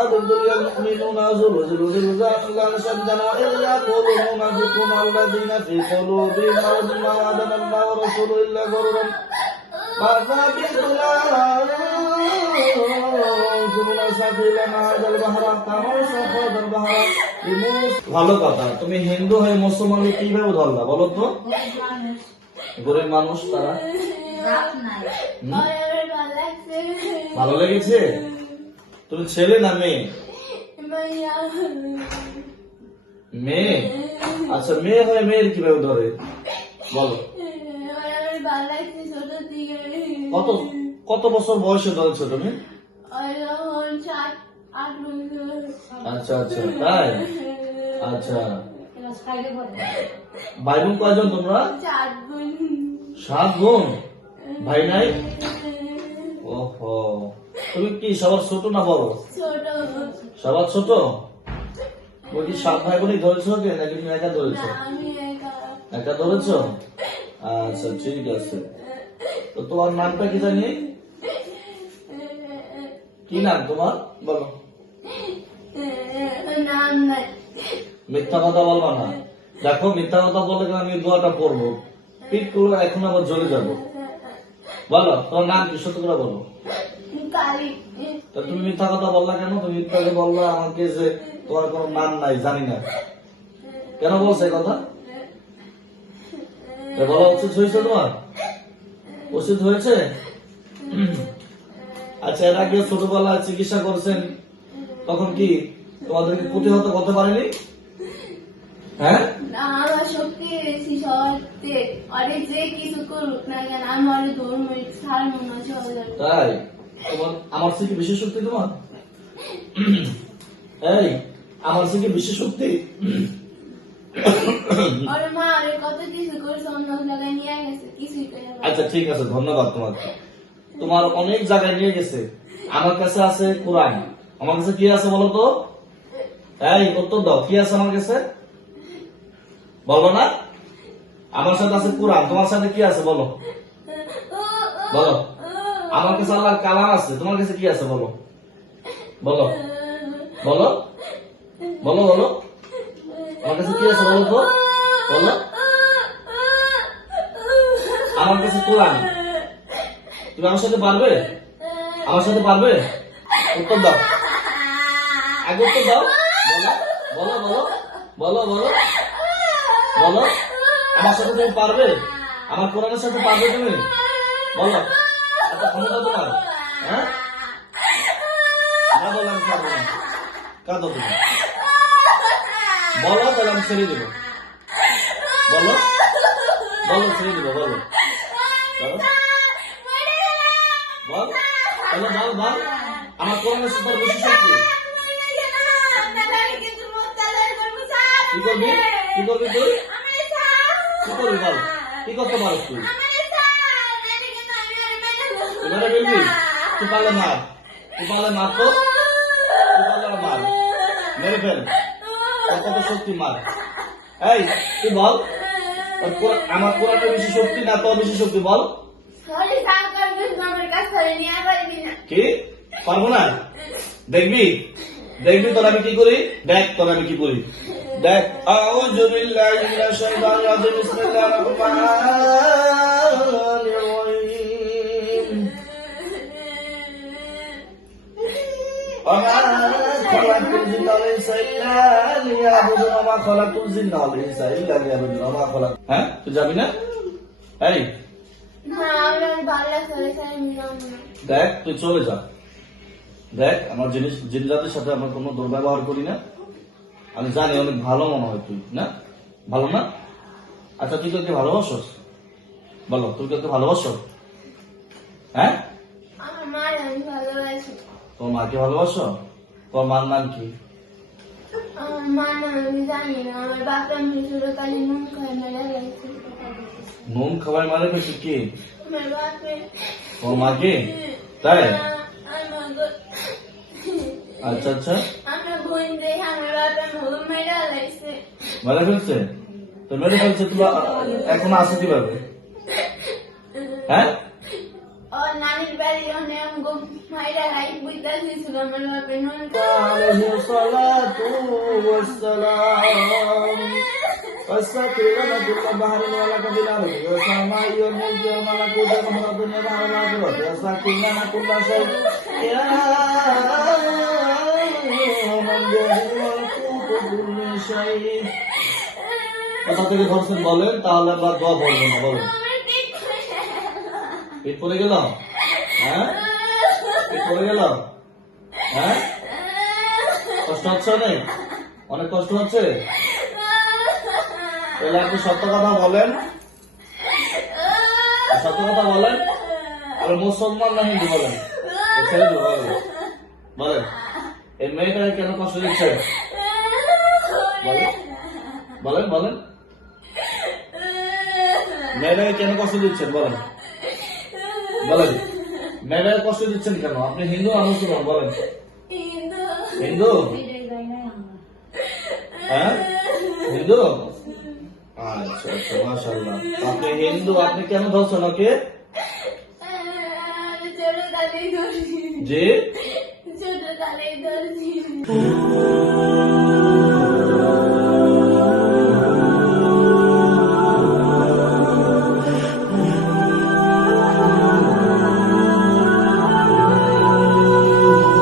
المؤمنون زلزال شدنا إلا يقول المنافقون الذين في قلوبهم مرض ما وعدنا الله ورسوله إلا غرورا ماذا بالله ভালো কথা। তুমি হিন্দু হয়ে মুসলমানকে কিভাবে ধরলা বলো তো? গরিব মানুষ তারা ভালো লেগেছে। তুমি ছেলে না মেয়ে? মেয়ে। আচ্ছা, মেয়ে হয়ে মেয়ের কিভাবে ধরে বলো? কত কত বছর বয়সে ধরেছো তুমি? আচ্ছা আচ্ছা, তাই? আচ্ছা, ভাই বোন কয়জন তোমরা? 7 বোন। ভাই নাই? ওহো, তুমি কি সবার ছোট না বড়? সবার ছোট। তুমি কি 7 ভাই বোনই ধরেছো নাকি তুমি একা ধরেছো? একা ধরেছো। আচ্ছা ঠিক আছে। তো তোমার নামটা কি জানি? কি নাম তোমার বলো? মিথ্যা কথা বলবা না। দেখো, মিথ্যা কথা বললে আমি দোয়াটা পড়বো, পিক করবো, এখন আবার জ্বলে যাবো। বলো তোমার নাম কি, সত্য করে বলো। তা তুমি মিথ্যা কথা বললা কেন? তুমি মিথ্যা বললা আমাকে যে তোমার কোনো নাম নাই, জানি না। কেন বলছো এই কথা? বলা উচিত হয়েছে তোমার? উচিত হয়েছে। আচ্ছা, এর আগে ছোটবেলায় চিকিৎসা করছেন, তখন কি তোমাদেরকে প্রতিহত করতে পারেনি? হ্যাঁ, আমার শক্তি বেশি সত্যি, অনেক যে কিছু করুক না কেন আমি অনেক ধর্ম ছাড়বো না। তাই? তোমার আমার থেকে বেশি শক্তি তোমার? এই, আমার থেকে বেশি শক্তি? মা অনেক কত কিছু করছে, অন্য জায়গায় নিয়ে গেছে, কিছুই করে না। আচ্ছা ঠিক আছে, ধন্যবাদ তোমাকে। তোমার অনেক জায়গায় নিয়ে গেছে। আমার কাছে আছে কোরআন। আমার কাছে কি আছে বলো তো? এই উত্তর দাও, কি আছে আমার কাছে বলো না? আমার সাথে আছে কোরআন, তোমার সাথে কি আছে বলো? বলো। আমার কাছে আল্লাহর কালাম আছে, তোমার কাছে কি আছে বলো? বলো বলো বলো বলো। আমার কাছে কি আছে বলো তো? বলো। আমার কাছে কোরআন। তুমি আমার সাথে পারবে? আমার সাথে পারবে? উত্তর দাও, আগে উত্তর দাও। বলো বলো বলো বলো বলো। আমার সাথে তুমি পারবে? আমার কোরআনের সাথে পারবে তুমি? বলো, এত ক্ষমতা তোমার? হ্যাঁ, না বলে আমি পারবো না। কাঁদো তুমি, বলো, তাহলে আমি ছেড়ে দেবো। বলো বলো, ছেড়ে দেবো। বলো বল, তাহলে বল বল। আমার কোরআনের সাথে বেশি শক্তি। কি করবি? কি করবি তুই? কি করবি বল? কি করতে পারিস তুই? এবারে বলবি? তুই পারলে মার, তুই পারলে মার, তো তুই পারলে মার, মেরে ফেল, কত শক্তি মার। এই তুই বল, আমার কোরআনের বেশি শক্তি না তোর বেশি শক্তি? বল। কি পারবো না? দেখবি দেখবি তোর আমি কি করি, দেখ তোর আমি কি করি, দেখ। আউযু বিল্লাহি মিনাশ শাইতানির রাজিম, বিসমিল্লাহির রহমানির রহিম। ওমা খালাকুল জিন্না ওয়াল ইনসা ইল্লা লিয়াবুদুন, ওমা খালাকুল জিন্না ওয়াল ইনসা ইল্লা লিয়াবুদুন, ওমা খালাক। হ্যাঁ, তুই যাবি না? এই দেখ, তুই চলে যা। দেখ, আমার জিন জাতির সাথে আমরা কোনো দুর্ব্যবহার করি না। আমি জানি অনেক ভালো মনে হয় তুই, না ভালো না? আচ্ছা, তুই কাউকে ভালোবাসস? বলো, তুই কাউকে ভালোবাসো? হ্যাঁ, তোর মাকে ভালোবাসো? তোর মার নাম কি? নুন খাবার মারে ফেলছে কি? তোর মাকে? তাই? আচ্ছা আচ্ছা, মেরে ফেলছে? তো মেরে ফেলছে, তুই এখন আসো কিভাবে? হ্যাঁ, নানির বাড়ি অনেক মাইরা কাছে ছিল আমার বাপের মন عليه الصلاة والسلام فاستغفر لنا كل بحر ولك في الأرض والسماء والملك والملكوت وأمر الدنيا بحر الآخرة يستغفر لنا كل شيء يا من جاهل ملكوت كل شيء কথা থেকে ধরছেন বলেন, তাহলে আমরা দোয়া বলবো না। বলেন, পেট পড়ে গেল? হ্যাঁ, পেট পড়ে গেল? হ্যাঁ, কষ্ট হচ্ছে অনেক? অনেক কষ্ট হচ্ছে? তাহলে আপনি সত্য কথা বলেন, সত্য কথা বলেন। আর মুসলমান না হিন্দু বলেন, ছেড়ে দেবো, বলেন বলেন এই মেয়েটাকে কেন কষ্ট দিচ্ছে? বলেন বলেন বলেন, মেয়েটাকে কেন কষ্ট দিচ্ছেন? বলেন বলেন, মেয়েটাকে কষ্ট দিচ্ছেন কেন? আপনি হিন্দু না মুসলমান? বলেন। হিন্দু? হ্যাঁ, হিন্দু। আচ্ছা আচ্ছা, মাশাআল্লাহ। আপনি হিন্দু, আপনি কেন ধরছেন ওকে? ছোট কালেই ধরছি, জি, ছোট কালেই ধরছি।